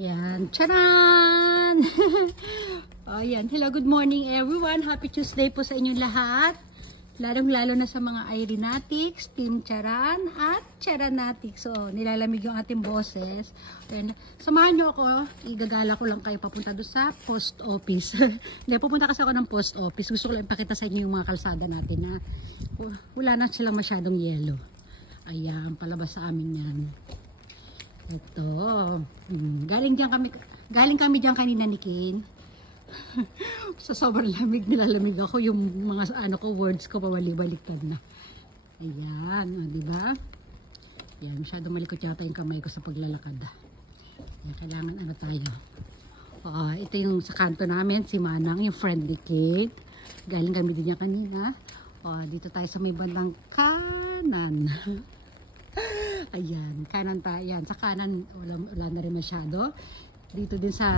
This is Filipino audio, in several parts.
Yan. Charan! Ayan. Hello, good morning everyone. Happy Tuesday po sa inyong lahat. Lalong-lalo na sa mga Irenatics, Team Charan at Charanatics. So, nilalamig yung ating boses. Ayan. Samahan nyo ako. Igagala ko lang kayo papunta doon sa post office. Hindi, pupunta kasi ako ng post office. Gusto ko lang ipakita sa inyo yung mga kalsada natin na wala na silang masyadong yelo. Ayan, palabas sa amin yan. Ito. Galing kami diyan kanina ni King. Sa sobrang lamig, nilalamig ako. Yung mga words ko pabalik-baliktad na. Ayan, di ba? Ayan, masyadong malikot yata yung kamay ko sa paglalakad. Ayan, kailangan tayo. Ito yung sa kanto namin, si Manang, yung friendly kid. Galing kami din niya kanina. Dito tayo sa may bandang kanan. Ayan, kanan tayo. Ayan, sa kanan, wala na rin masyado. Dito din sa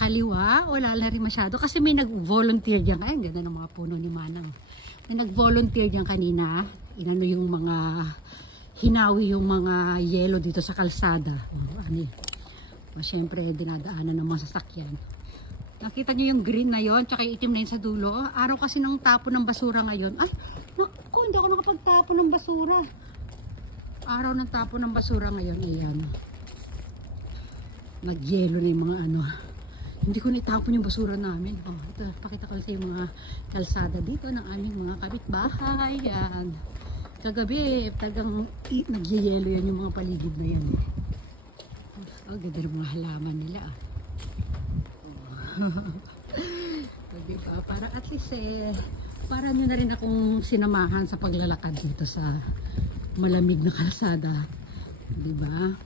kaliwa, wala na rin masyado. Kasi may nag-volunteer diyan. Ay, ganda ng mga puno ni Manang. May nag-volunteer diyan kanina. Inano yung mga, hinawi yung mga yelo dito sa kalsada. Siyempre, dinadaanan ng mga sasakyan. Nakita nyo yung green na yon, tsaka yung itim na yun sa dulo. Araw kasi ng tapon ng basura ngayon. Ay, naku, hindi ako nakapagtapon ng basura. Araw ng tapon ng basura ngayon. Ayan. Nagyelo na yung mga hindi ko naitapon yung basura namin. Ito, pakita ko sa yung mga kalsada dito ng aming mga kapitbahay. Yan. Kagabi, talagang nagyayelo yan yung mga paligid na yan. Ganda ng mga halaman nila. Diba? Para at least para nyo na rin akong sinamahan sa paglalakad dito sa malamig na kalsada. Diba?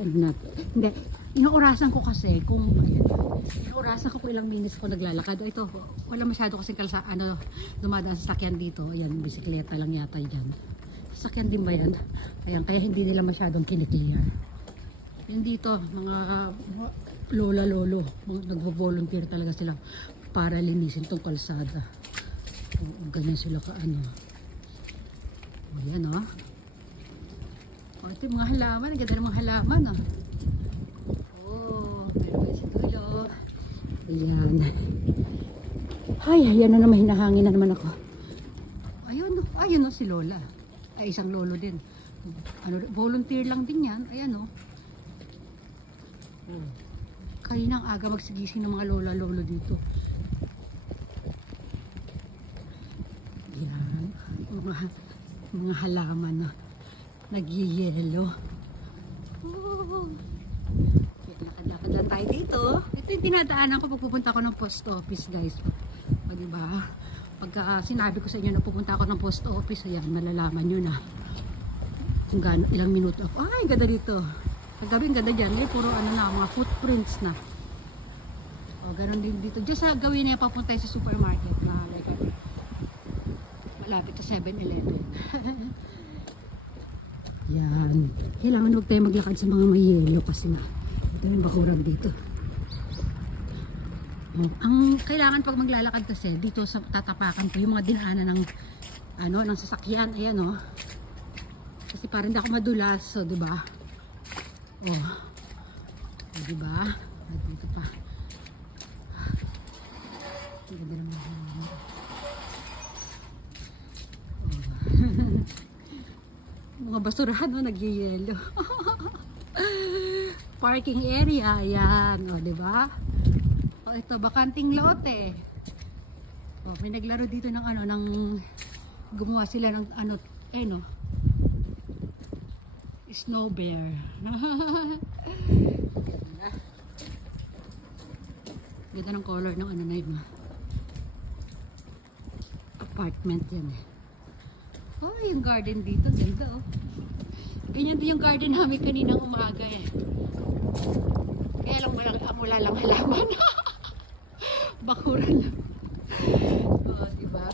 Hindi, inuurasan ko kasi kung ilang minutes ko naglalakad. Ito, wala masyado kasi dumadaan sa sakyan dito. Ayan, bisikleta lang yata yan. Sakyan din ba yan? Ayan, kaya hindi nila masyadong kiniklear. Yan dito, mga lola-lolo, nagvo-volunteer talaga sila para linisin tong kalsada. Ganyan sila Ayan ito yung mga halaman. Ang ganda ng mga halaman meron sa dulo. Ayan. Ayan na naman, hinahangin na naman ako. Ayun si Lola. Ay, isang lolo din. Volunteer lang din yan. Ayan kaninang aga magsigising ng mga lola-lolo dito. Ayan. Mga halaman nagyayelo. Lakad-lakad lang tayo dito. Ito yung dinadaanan ko pag pupunta ako ng post office, guys. Diba? Pagka sinabi ko sa inyo na pupunta ako ng post office, ayan, malalaman nyo na kung ilang minuto ako. Ay, ganda dito. Paggabi, ganda dyan. Puro mga footprints na. Ganon din dito. Diyan sa gawin na yung papunta sa supermarket na malapit sa 7-Eleven. Yan. Kailangan huwag tayo maglakad sa mga may yelo kasi ito yung bakuran dito. Ang kailangan pag maglalakad kasi dito sa tatapakan ko yung mga dinaanan ng sasakyan. Ayan kasi parang hindi ako madulas. So, diba? Diba? At dito pa. Ganda naman. Mga basurahan nagyayelo. Parking area, ayan, diba? Ito, bakanting lote. May naglaro dito ng gumawa sila ng snow bear. Ganda ng color ng na yun. Apartment yan yung garden dito, ganda ganyan din yung garden namin kaninang umaga kaya lang wala lang halaman. Bakuran lang. Diba?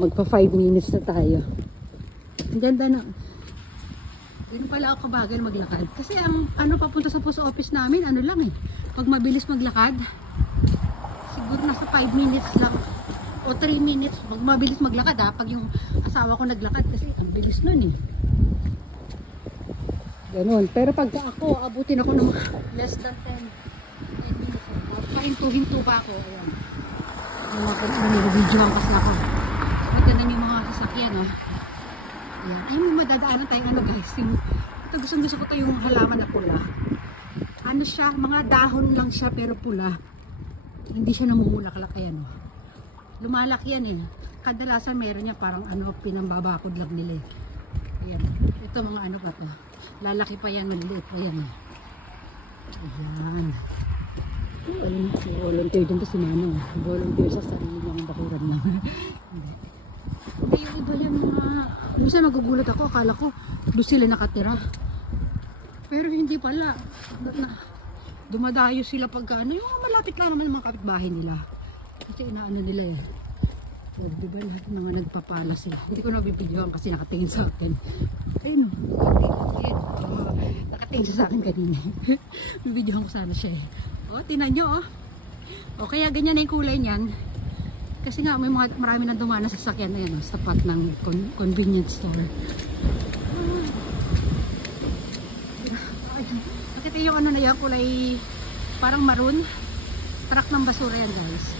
Magpa 5 minutes na tayo. Ang ganda na. Ganun pala ako kabagal maglakad. Kasi ang papunta sa post office namin, lang pag mabilis maglakad, siguro nasa 5 minutes lang. O 3 minutes, mabilis maglakad pag yung asawa ko naglakad kasi ang bilis nun eh. Ganun. Pero pagka ako, abutin ako ng less than 10 minutes. Pahinto-hinto pa ako. Ayan. Nag-videoan kasi ako. Maganda yung mga sasakyan, oh. Ayan. Ay, may madadaanan tayo, ano guys. Ito gusto ko to yung halaman na pula. Ano siya, mga dahon lang siya pero pula. Hindi siya namumulaklak. Ayan, oh. Lumalaki yan eh. Kadalasan meron niya parang ano, pinambabakod lang nila eh. Ayan. Ito mga ano pa to. Lalaki pa yan, maliit pa yan. Ayan. Volunteer dyan to si Manong. Volunteer sa sarili niyang bakuran lang. Hindi, yung iba yan mga... Minsan nagugulat ako, akala ko doon sila nakatira. Pero hindi pala. Dumadayo sila pagka ano, yung malapit lang naman mga kapitbahay nila. Kasi inaano nila eh. So, diba lahat ng mga nagpapala sila. Hindi ko nabibidyohan kasi nakatingin sa akin. Ayun. Nakatingin siya sa akin kanina. Bibidyohan ko sana siya eh. O, tinan nyo oh. O, kaya ganyan na yung kulay niyan. Kasi nga may marami nang dumana sa sasakyan. Ayan oh, sa tapat ng convenience store. Nakita yung ano na yan, kulay parang maroon. Truck ng basura yan guys.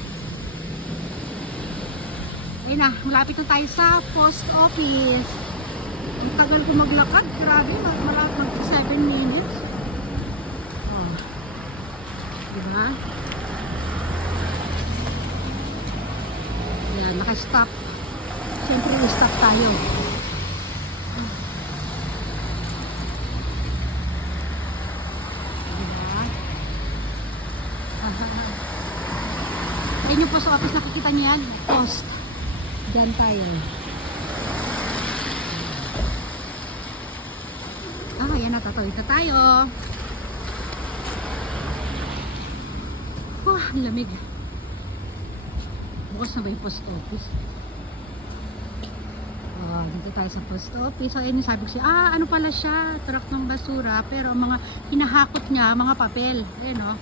Ayun na, malapit na tayo sa post office. Ang tagal ko maglakad, grabe, malapit mag 7 minutes. Oh. Diba? Ayan, naka-stop. Siyempre, i-stop tayo. Diba? Ayun yung post office, nakikita niyo yan? Post. Diyan tayo. Ayan, natatawid na tayo. Ang lamig. Bukas na ba yung post office? Dito tayo sa post office. So, ayun yung sabi ko siya, ano pala siya? Truck ng basura. Pero ang mga hinahakot niya, mga papel. Ayun o.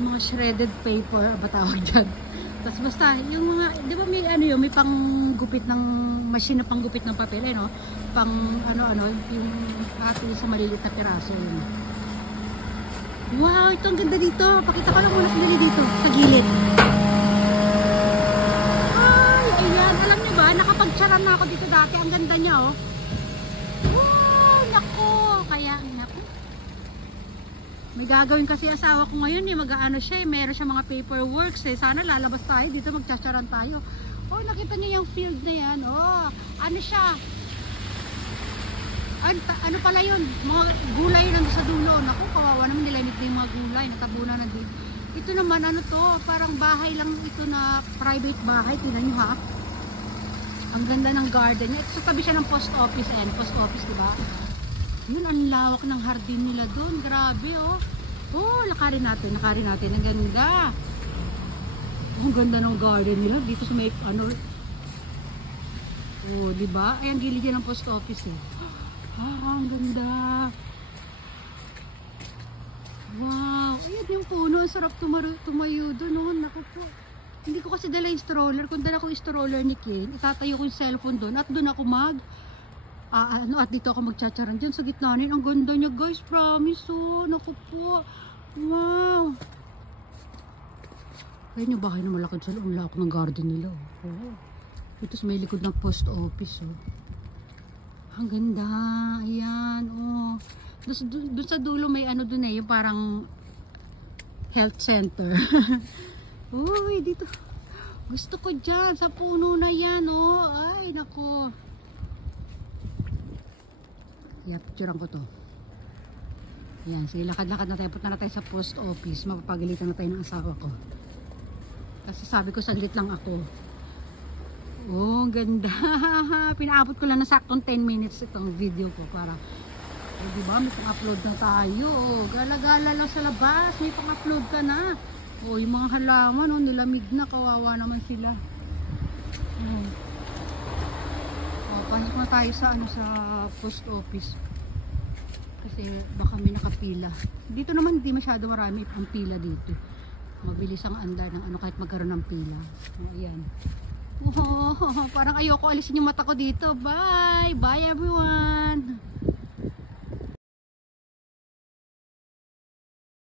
Yung mga shredded paper, ba tawag dyan? Tapos basta, yung mga, di ba may ano yun, may panggupit ng, machine na panggupit ng papel, eh no? Pang ano-ano, yung ati sa maliliit na piraso yun. Wow, ito ang ganda dito. Pakita ko lang muna sila dito, sa gilid. Ay, ayan, alam nyo ba, nakapagtsaran na ako dito dati, ang ganda niya, oh. Wow, nako, kaya, nako. May gagawin kasi asawa ko ngayon eh, mag-aano siya eh, meron siya mga paperworks eh. Sana lalabas tayo dito, magtsatsaran tayo. Oh, nakita niyo yung field na yan. Oh, ano siya? Ano pala yun? Mga gulay nandun sa dulo. Naku, kawawa naman, nilamit na yung mga gulay, natabunan na dito. Ito naman, ano to? Parang bahay lang ito na private bahay. Tingnan nyo ha. Ang ganda ng garden niya. Sa tabi siya ng post office and post office, diba? Yun, ang lawak ng hardin nila doon. Grabe, oh. Oh, lakarin natin. Ang ganda. Oh, ang ganda ng garden nila. Dito sa may, ano. Oh, diba? Ay, ang gilid yan ng post office, eh. Ah, ang ganda. Wow. Ayan yung puno. Ang sarap tumayo doon, oh. Naku po. Hindi ko kasi dala yung stroller. Kung dala ko yung stroller ni Ken, itatayo ko yung cellphone doon at doon ako at dito ako magtsatsaran dyan sa gitna nila. Ang ganda niya guys, promise oh. Naku po. Wow. Ayun yung bahay na malakad sa loob. Ang lawak ng garden nila. Oh. Ito sa may likod ng post office. Oh. Ang ganda. Ayan. Oh. Doon sa dulo may ano doon eh. Yung parang health center. Uy, dito. Gusto ko dyan. Sa puno na yan. Oh. Ay, naku. Yeah, picturean ko to. Ayan, sige, lakad-lakad na tayo. Punta na tayo sa post office. Mapapagalitan na tayo ng asawa ko. Kasi sabi ko, saglit lang ako. Oh, ganda. Pinaabot ko lang na saktong 10 minutes itong video ko para, diba, may pang-upload na tayo. Gala-gala lang sa labas. May pang-upload ka na. Oh, yung mga halaman, oh, nilamig na. Kawawa naman sila. Oh. Panik na tayo sa ano sa post office kasi baka may nakapila. Dito naman hindi masyado marami ang pila dito. Mabilis ang andar ng ano kahit magkaroon ng pila. Ayan. Oh, parang ayoko alisin yung mata ko dito. Bye! Bye everyone!